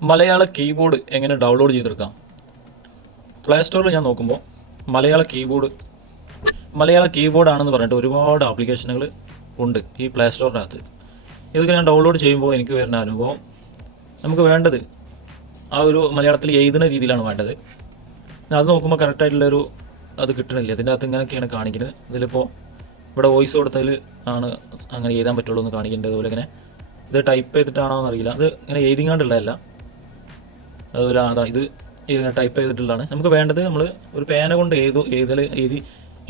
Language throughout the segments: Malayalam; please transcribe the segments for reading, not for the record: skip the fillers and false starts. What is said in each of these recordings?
മലയാള കീബോർഡ് എങ്ങനെ ഡൗൺലോഡ് ചെയ്തെടുക്കാം? പ്ലേ സ്റ്റോറിൽ ഞാൻ നോക്കുമ്പോൾ മലയാള കീബോർഡ് ആണെന്ന് പറഞ്ഞിട്ട് ഒരുപാട് ആപ്ലിക്കേഷനുകൾ ഉണ്ട് ഈ പ്ലേ സ്റ്റോറിനകത്ത്. ഇതൊക്കെ ഞാൻ ഡൗൺലോഡ് ചെയ്യുമ്പോൾ എനിക്ക് വരുന്ന അനുഭവം, നമുക്ക് വേണ്ടത് ആ ഒരു മലയാളത്തിൽ എഴുതുന്ന രീതിയിലാണ് വേണ്ടത്. അത് നോക്കുമ്പോൾ കറക്റ്റായിട്ടുള്ളൊരു അത് കിട്ടണില്ല. ഇതിൻ്റെ അകത്ത് ഇങ്ങനെയൊക്കെയാണ് കാണിക്കുന്നത്. ഇതിലിപ്പോൾ ഇവിടെ വോയിസ് കൊടുത്തതിൽ ആണ് അങ്ങനെ എഴുതാൻ പറ്റുള്ളൂ എന്ന് കാണിക്കേണ്ടത്. അതുപോലെ ഇങ്ങനെ ഇത് ടൈപ്പ് ചെയ്തിട്ടാണോ എന്നറിയില്ല, അത് ഇങ്ങനെ എഴുതിങ്ങാണ്ടുള്ളതല്ല, അതുപോലെ ഇത് ടൈപ്പ് ചെയ്തിട്ടുള്ളതാണ്. നമുക്ക് വേണ്ടത് നമ്മൾ ഒരു പേന കൊണ്ട്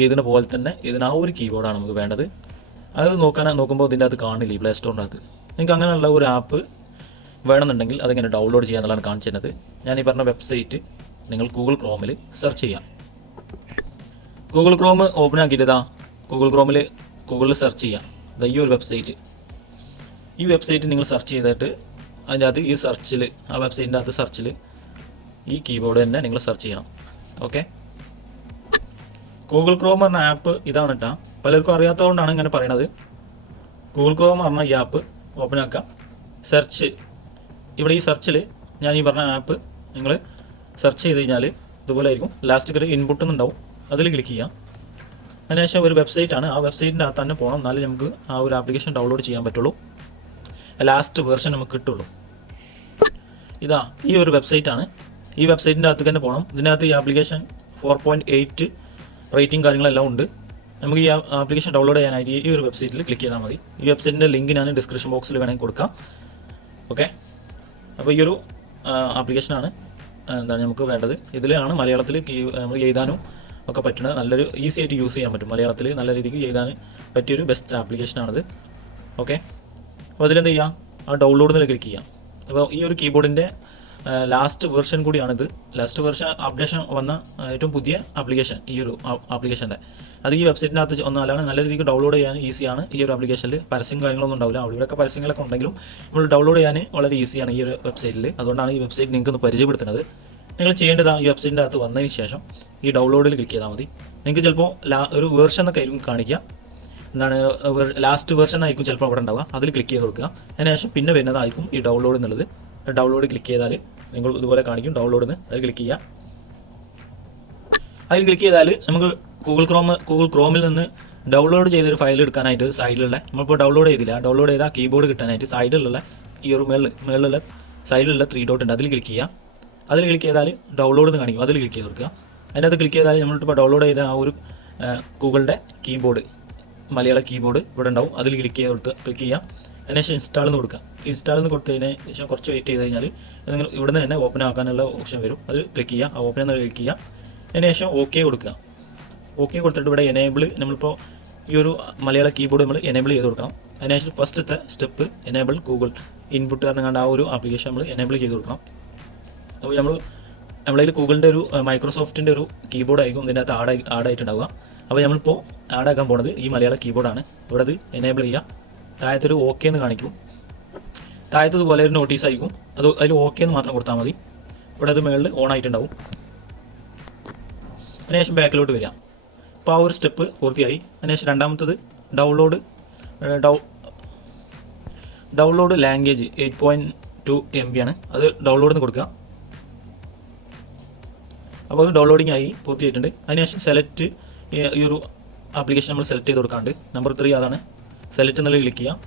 എഴുതുന്ന പോലെ തന്നെ ഇതിന് ആ ഒരു കീബോർഡാണ് നമുക്ക് വേണ്ടത്. അത് നോക്കുമ്പോൾ ഇതിൻ്റെ അകത്ത് കാണില്ല ഈ പ്ലേ സ്റ്റോറിനകത്ത്. നിങ്ങൾക്ക് അങ്ങനെയുള്ള ഒരു ആപ്പ് വേണമെന്നുണ്ടെങ്കിൽ അതിങ്ങനെ ഡൗൺലോഡ് ചെയ്യാന്നുള്ളതാണ് കാണിച്ചിരുന്നത്. ഞാൻ ഈ പറഞ്ഞ വെബ്സൈറ്റ് നിങ്ങൾ ഗൂഗിൾ ക്രോമിൽ സെർച്ച് ചെയ്യാം. ഗൂഗിൾ ക്രോം ഓപ്പൺ ആക്കിയിട്ട് ഗൂഗിളിൽ സെർച്ച് ചെയ്യാം. ഈ ഒരു വെബ്സൈറ്റ്, ഈ വെബ്സൈറ്റ് നിങ്ങൾ സെർച്ച് ചെയ്തിട്ട് അതിൻ്റെ അകത്ത് ഈ സെർച്ചിൽ, ആ വെബ്സൈറ്റിൻ്റെ അകത്ത് സെർച്ചിൽ ഈ കീബോർഡ് തന്നെ നിങ്ങൾ സെർച്ച് ചെയ്യണം. ഓക്കെ, ഗൂഗിൾ ക്രോം പറഞ്ഞ ആപ്പ് ഇതാണ് കേട്ടോ. പലർക്കും അറിയാത്തതുകൊണ്ടാണ് ഇങ്ങനെ പറയണത്. ഗൂഗിൾ ക്രോം പറഞ്ഞ ഈ ആപ്പ് ഓപ്പൺ ആക്കാം. സെർച്ച്, ഇവിടെ ഈ സെർച്ചിൽ ഞാൻ ഈ പറഞ്ഞ ആപ്പ് നിങ്ങൾ സെർച്ച് ചെയ്ത് കഴിഞ്ഞാൽ ഇതുപോലെ ആയിരിക്കും. ലാസ്റ്റ് ഒരു ഇൻപുട്ട് എന്നുണ്ടാവും, അതിൽ ക്ലിക്ക് ചെയ്യാം. അതിനുശേഷം ഒരു വെബ്സൈറ്റാണ്, ആ വെബ്സൈറ്റിൻ്റെ അകത്ത് തന്നെ പോകണം, എന്നാലും നമുക്ക് ആ ഒരു ആപ്ലിക്കേഷൻ ഡൗൺലോഡ് ചെയ്യാൻ പറ്റുള്ളൂ, ലാസ്റ്റ് വേർഷൻ നമുക്ക് കിട്ടുള്ളൂ. ഇതാ ഈ ഒരു വെബ്സൈറ്റാണ്. ഈ വെബ്സൈറ്റിൻ്റെ അകത്ത് തന്നെ പോകണം. ഇതിനകത്ത് ഈ ആപ്ലിക്കേഷൻ 4.8 റേറ്റിംഗ് കാര്യങ്ങളെല്ലാം ഉണ്ട്. നമുക്ക് ഈ ആപ്ലിക്കേഷൻ ഡൗൺലോഡ് ചെയ്യാനായിട്ട് ഈ ഒരു വെബ്സൈറ്റിൽ ക്ലിക്ക് ചെയ്താൽ മതി. ഈ വെബ്സൈറ്റിൻ്റെ ലിങ്ക് ഞാൻ ഡിസ്ക്രിപ്ഷൻ ബോക്സിൽ വേണമെങ്കിൽ കൊടുക്കാം. ഓക്കെ, അപ്പോൾ ഈ ഒരു ആപ്ലിക്കേഷനാണ് എന്താണ് നമുക്ക് വേണ്ടത്. ഇതിലാണ് മലയാളത്തിൽ നമുക്ക് എഴുതാനും ഒക്കെ പറ്റുന്നത്. നല്ലൊരു ഈസി ആയിട്ട് യൂസ് ചെയ്യാൻ പറ്റും. മലയാളത്തിൽ നല്ല രീതിക്ക് എഴുതാൻ പറ്റിയൊരു ബെസ്റ്റ് ആപ്ലിക്കേഷനാണിത്. ഓക്കെ, അപ്പോൾ അതിലെന്ത് ചെയ്യാം, ആ ഡൗൺലോഡിൽ ക്ലിക്ക് ചെയ്യാം. അപ്പോൾ ഈ ഒരു കീബോർഡിൻ്റെ ലാസ്റ്റ് വേർഷൻ കൂടിയാണിത്. ലാസ്റ്റ് വേർഷൻ അപ്ഡേഷൻ വന്ന ഏറ്റവും പുതിയ ആപ്ലിക്കേഷൻ ഈ ഒരു ആപ്ലിക്കേഷൻ്റെ. അത് ഈ വെബ്സൈറ്റിനകത്ത് ഒന്നാലാണ് നല്ല രീതിക്ക് ഡൗൺലോഡ് ചെയ്യാൻ ഈസിയാണ്. ഈ ഒരു ആപ്ലിക്കേഷനിൽ പരസ്യം കാര്യങ്ങളൊന്നും ഉണ്ടാവില്ല. അവിടെയൊക്കെ പരസ്യങ്ങളൊക്കെ ഉണ്ടെങ്കിലും നമ്മൾ ഡൗൺലോഡ് ചെയ്യാൻ വളരെ ഈസിയാണ് ഈ ഒരു വെബ്സൈറ്റിൽ. അതുകൊണ്ടാണ് ഈ വെബ്സൈറ്റ് നിങ്ങൾക്കൊന്ന് പരിചയപ്പെടുത്തുന്നത്. നിങ്ങൾ ചെയ്യേണ്ടത് ഈ വെബ്സൈറ്റിൻ്റെ അകത്ത് വന്നതിന് ശേഷം ഈ ഡൗൺലോഡിൽ ക്ലിക്ക് ചെയ്താൽ മതി. നിങ്ങൾക്ക് ചിലപ്പോൾ ഒരു വേർഷൻ എന്നൊക്കെ ആയിരിക്കും കാണിക്കുക, എന്താണ് ലാസ്റ്റ് വേർഷൻ ആയിരിക്കും ചിലപ്പോൾ അവിടെ ഉണ്ടാവുക. അതിൽ ക്ലിക്ക് ചെയ്ത് കൊടുക്കുക. അതിനുശേഷം പിന്നെ വരുന്നതായിരിക്കും ഈ ഡൗൺലോഡ് എന്നുള്ളത്. ഡൗൺലോഡ് ക്ലിക്ക് ചെയ്താൽ നിങ്ങൾ ഇതുപോലെ കാണിക്കും ഡൗൺലോഡിന്. അതിൽ ക്ലിക്ക് ചെയ്യുക. അതിൽ ക്ലിക്ക് ചെയ്താൽ നമുക്ക് ഗൂഗിൾ ക്രോമിൽ നിന്ന് ഡൗൺലോഡ് ചെയ്തൊരു ഫയൽ എടുക്കാനായിട്ട് സൈഡിലുള്ള, നമ്മളിപ്പോൾ ഡൗൺലോഡ് ചെയ്ത കീബോർഡ് കിട്ടാനായിട്ട് സൈഡിലുള്ള ഈ ഒരു മേളിലുള്ള സൈഡിലുള്ള 3 ഡോട്ട് ഉണ്ട്, അതിൽ ക്ലിക്ക് ചെയ്യുക. അതിൽ ക്ലിക്ക് ചെയ്താൽ ഡൗൺലോഡ് എന്ന് കാണിക്കും, അതിൽ ക്ലിക്ക് ചെയ്ത് കൊടുക്കുക. അതിനകത്ത് ക്ലിക്ക് ചെയ്താൽ നമ്മളിപ്പോൾ ഡൗൺലോഡ് ചെയ്ത ആ ഒരു ഗൂഗിളിൻ്റെ കീബോർഡ്, മലയാള കീബോർഡ് ഇവിടെ ഉണ്ടാവും. അതിൽ ക്ലിക്ക് ചെയ്യുക. അതിനുശേഷം ഇൻസ്റ്റാൾ എന്ന് കൊടുക്കുക. ഇൻസ്റ്റാൾ എന്ന് കൊടുത്തതിന് ശേഷം കുറച്ച് വെയിറ്റ് ചെയ്ത് കഴിഞ്ഞാൽ നിങ്ങൾ ഇവിടെ നിന്ന് തന്നെ ഓപ്പൺ ആക്കാനുള്ള ഓപ്ഷൻ വരും. അതിൽ ക്ലിക്ക് ചെയ്യുക. ആ ഓപ്പൺ എന്ന് ക്ലിക്ക് ചെയ്യുക. അതിനുശേഷം ഓക്കെ കൊടുക്കുക. ഓക്കെ കൊടുത്തിട്ട് ഇവിടെ എനേബിൾ, നമ്മളിപ്പോൾ ഈ ഒരു മലയാള കീബോർഡ് നമ്മൾ എനേബിൾ ചെയ്ത് കൊടുക്കണം. അതിനുശേഷം ഫസ്റ്റത്തെ സ്റ്റെപ്പ് എനേബിൾ ഗൂഗിൾ ഇൻപുട്ട് പറഞ്ഞാൽ ആ ഒരു ആപ്ലിക്കേഷൻ നമ്മൾ എനേബിൾ ചെയ്ത് കൊടുക്കണം. അപ്പോൾ നമ്മളതിൽ ഗൂഗിളിൻ്റെ ഒരു മൈക്രോസോഫ്റ്റിൻ്റെ ഒരു കീബോർഡ് ആയിരിക്കും ഇതിൻ്റെ അകത്ത് ആഡായിട്ടുണ്ടാവുക. അപ്പോൾ നമ്മളിപ്പോൾ ആഡാക്കാൻ പോകുന്നത് ഈ മലയാള കീബോർഡാണ്. ഇവിടെ അത് എനേബിൾ ചെയ്യുക. താഴത്തൊരു ഓക്കെ എന്ന് കാണിക്കും. താഴത്തതുപോലെ ഒരു നോട്ടീസ് ആയിരിക്കും, അതിൽ ഓക്കെ എന്ന് മാത്രം കൊടുത്താൽ മതി. ഇവിടെ അത് മുകളിൽ ഓൺ ആയിട്ടുണ്ടാവും. അതിനുശേഷം ബാക്കിലോട്ട് വരിക. അപ്പോൾ ആ ഒരു സ്റ്റെപ്പ് പൂർത്തിയായി. അതിനുശേഷം രണ്ടാമത്തത് ഡൗൺലോഡ് ലാംഗ്വേജ് 8.2 MB ആണ്. അത് ഡൗൺലോഡ് എന്ന് കൊടുക്കുക. അപ്പോൾ അത് ഡൗൺലോഡിങ് ആയി പൂർത്തിയായിട്ടുണ്ട്. അതിനുശേഷം സെലക്ട്, ഈ ഒരു ആപ്ലിക്കേഷൻ നമ്മൾ സെലക്ട് ചെയ്ത് കൊടുക്കാണ്ട് നമ്പർ 3 അതാണ്. സെലക്ട് എന്നുള്ളത് ക്ലിക്ക് ചെയ്യാം.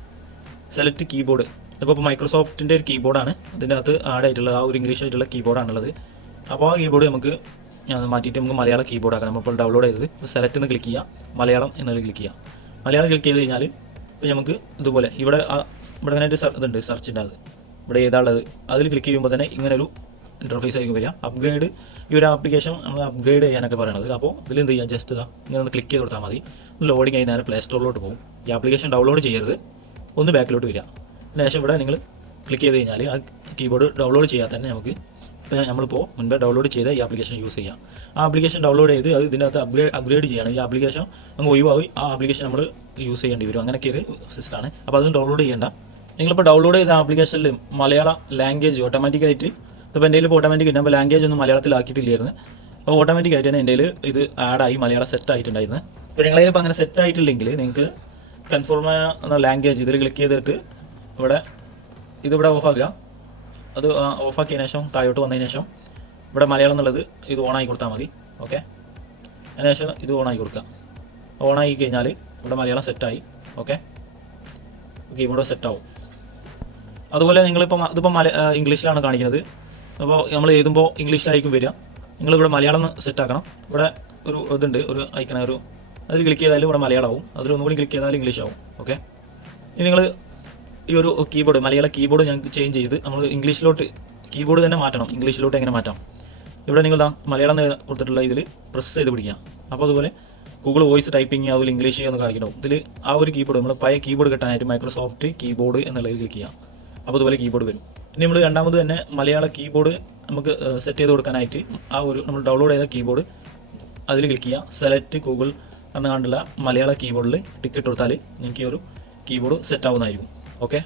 സെലക്ട് കീബോർഡ്, ഇപ്പോൾ മൈക്രോസോഫ്റ്റിൻ്റെ ഒരു കീബോർഡാണ് ഇതിൻ്റെ അകത്ത് ആഡായിട്ടുള്ളത്, ആ ഒരു ഇംഗ്ലീഷ് ആയിട്ടുള്ള കീബോർഡാണുള്ളത്. അപ്പോൾ ആ കീബോർഡ് നമുക്ക് മാറ്റിയിട്ട് നമുക്ക് മലയാള കീബോർഡ് ആക്കാം. നമ്മളിപ്പോൾ ഡൗൺലോഡ് ചെയ്തത് സെലക്ട് എന്ന് ക്ലിക്ക് ചെയ്യുക. മലയാളം എന്നുള്ളത് ക്ലിക്ക് ചെയ്യുക. മലയാളം ക്ലിക്ക് ചെയ്ത് കഴിഞ്ഞാൽ ഇപ്പോൾ നമുക്ക് ഇതുപോലെ ഇവിടെ ഇങ്ങനെ ഇതുണ്ട്, സെർച്ചിൻ്റെ അത് ഇവിടെ ഏതാണുള്ളത് അതിൽ ക്ലിക്ക് ചെയ്യുമ്പോൾ തന്നെ ഇങ്ങനൊരു ഇൻ്റർഫേസ് ആയിരിക്കും വരിക. അപ്ഗ്രേഡ്, ഈ ഒരു ആപ്ലിക്കേഷൻ നമ്മൾ അപ്ഗ്രേഡ് ചെയ്യാനൊക്കെ പറയണത്. അപ്പോൾ ഇതിൽ എന്ത് ചെയ്യുക, ജസ്റ്റ് ഇങ്ങനെ ഒന്ന് ക്ലിക്ക് ചെയ്ത് കൊടുത്താൽ മതി. ലോഡിങ് ആയി നേരെ പ്ലേ സ്റ്റോറിലോട്ട് പോകും. ഈ ആപ്ലിക്കേഷൻ ഡൗൺലോഡ് ചെയ്യരുത്, ഒന്ന് ബാക്കിലോട്ട് വരിക. അതിനുശേഷം ഇവിടെ നിങ്ങൾ ക്ലിക്ക് ചെയ്ത് കഴിഞ്ഞാൽ ആ കീബോർഡ് ഡൗൺലോഡ് ചെയ്യാതെ തന്നെ നമുക്ക് നമ്മളിപ്പോൾ മുൻപേ ഡൗൺലോഡ് ചെയ്ത ഈ ആപ്ലിക്കേഷൻ യൂസ് ചെയ്യാം. ആ ആപ്ലിക്കേഷൻ ഡൗൺലോഡ് ചെയ്ത് അത് ഇതിനകത്ത് അപ്ഗ്രേഡ് ചെയ്യണം. ഈ ആപ്ലിക്കേഷൻ അങ്ങ് ഒഴിവായി ആ ആപ്ലിക്കേഷൻ നമ്മൾ യൂസ് ചെയ്യേണ്ടി വരും. അങ്ങനെയൊക്കെ ഒരു സിസ്റ്റമാണ്. അപ്പോൾ അത് ഡൗൺലോഡ് ചെയ്യേണ്ട. നിങ്ങളിപ്പോൾ ഡൗൺലോഡ് ചെയ്ത ആപ്ലിക്കേഷനിൽ മലയാള ലാംഗ്വേജ് ഓട്ടോമാറ്റിക്കായിട്ട്, ഇപ്പോൾ എൻ്റെ കയ്യിൽ ഓട്ടോമാറ്റിക് നമ്മൾ ലാംഗ്വേജ് ഒന്നും മലയാളത്തിലാക്കിയിട്ടില്ലായിരുന്നു. അപ്പോൾ ഓട്ടോമാറ്റിക്കായിട്ട് തന്നെ എൻ്റെ ഇത് ആഡായി മലയാളം സെറ്റ് ആയിട്ടുണ്ടായിരുന്നു. അപ്പോൾ നിങ്ങളതിലിപ്പോൾ അങ്ങനെ സെറ്റ് ആയിട്ടില്ലെങ്കിൽ നിങ്ങൾക്ക് കൺഫേം എന്ന ലാംഗ്വേജ് ഇതിൽ ക്ലിക്ക് ചെയ്തിട്ട് ഇവിടെ ഓഫാക്കുക. അത് ഓഫാക്കിയതിന് ശേഷം താഴോട്ട് വന്നതിന് ശേഷം ഇവിടെ മലയാളം എന്നുള്ളത് ഇത് ഓണാക്കി കൊടുത്താൽ മതി. ഓക്കെ, അതിനുശേഷം ഇത് ഓണാക്കി കൊടുക്കുക. ഓണാക്കി കഴിഞ്ഞാൽ ഇവിടെ മലയാളം സെറ്റായി. ഓക്കെ, കീബോർഡ് സെറ്റാവും. അതുപോലെ നിങ്ങളിപ്പോൾ ഇതിപ്പോൾ ഇംഗ്ലീഷിലാണ് കാണിക്കുന്നത്. അപ്പോൾ നമ്മൾ എഴുതുമ്പോൾ ഇംഗ്ലീഷിലായിരിക്കും വരിക. നിങ്ങളിവിടെ മലയാളം സെറ്റാക്കണം. ഇവിടെ ഒരു ഇതുണ്ട്, ഒരു ഐക്കണ, ഒരു അതിൽ ക്ലിക്ക് ചെയ്താലും ഇവിടെ മലയാളമാവും. അതിലൊന്നുകൂടി ക്ലിക്ക് ചെയ്താലും ഇംഗ്ലീഷ് ആവും. ഓക്കെ, ഇനി നിങ്ങൾ ഈ ഒരു കീബോർഡ് മലയാള കീബോർഡ് ഞങ്ങൾക്ക് ചേഞ്ച് ചെയ്ത് നമ്മൾ ഇംഗ്ലീഷിലോട്ട് കീബോർഡ് തന്നെ മാറ്റണം. ഇംഗ്ലീഷിലോട്ട് എങ്ങനെ മാറ്റാം? ഇവിടെ നിങ്ങൾ മലയാളം കൊടുത്തിട്ടുള്ള ഇതിൽ പ്രസ് ചെയ്ത് പിടിക്കുക. അപ്പോൾ അതുപോലെ ഗൂഗിൾ വോയിസ് ടൈപ്പിംഗ് അതുപോലെ ഇംഗ്ലീഷ് എന്ന് കാണിക്കണം. ഇതിൽ ആ ഒരു കീബോർഡ് നമ്മൾ പഴയ കീബോർഡ് കിട്ടാനായിട്ട് മൈക്രോസോഫ്റ്റ് കീബോർഡ് എന്നുള്ളത് ക്ലിക്ക് ചെയ്യാം. അപ്പോൾ അതുപോലെ കീബോർഡ് വരും. ഇനി നമ്മൾ രണ്ടാമത് തന്നെ മലയാള കീബോർഡ് നമുക്ക് സെറ്റ് ചെയ്ത് കൊടുക്കാനായിട്ട് ആ ഒരു നമ്മൾ ഡൗൺലോഡ് ചെയ്ത കീബോർഡ് അതിൽ ക്ലിക്ക് ചെയ്യുക. സെലക്ട് ഗൂഗിൾ എന്ന കണ്ടുള്ള മലയാള കീബോർഡിൽ ടിക്കറ്റ് കൊടുത്താൽ നിങ്ങൾക്ക് ഈ ഒരു കീബോർഡ് സെറ്റ് ആവുന്നതായിരിക്കും. ഓക്കെ.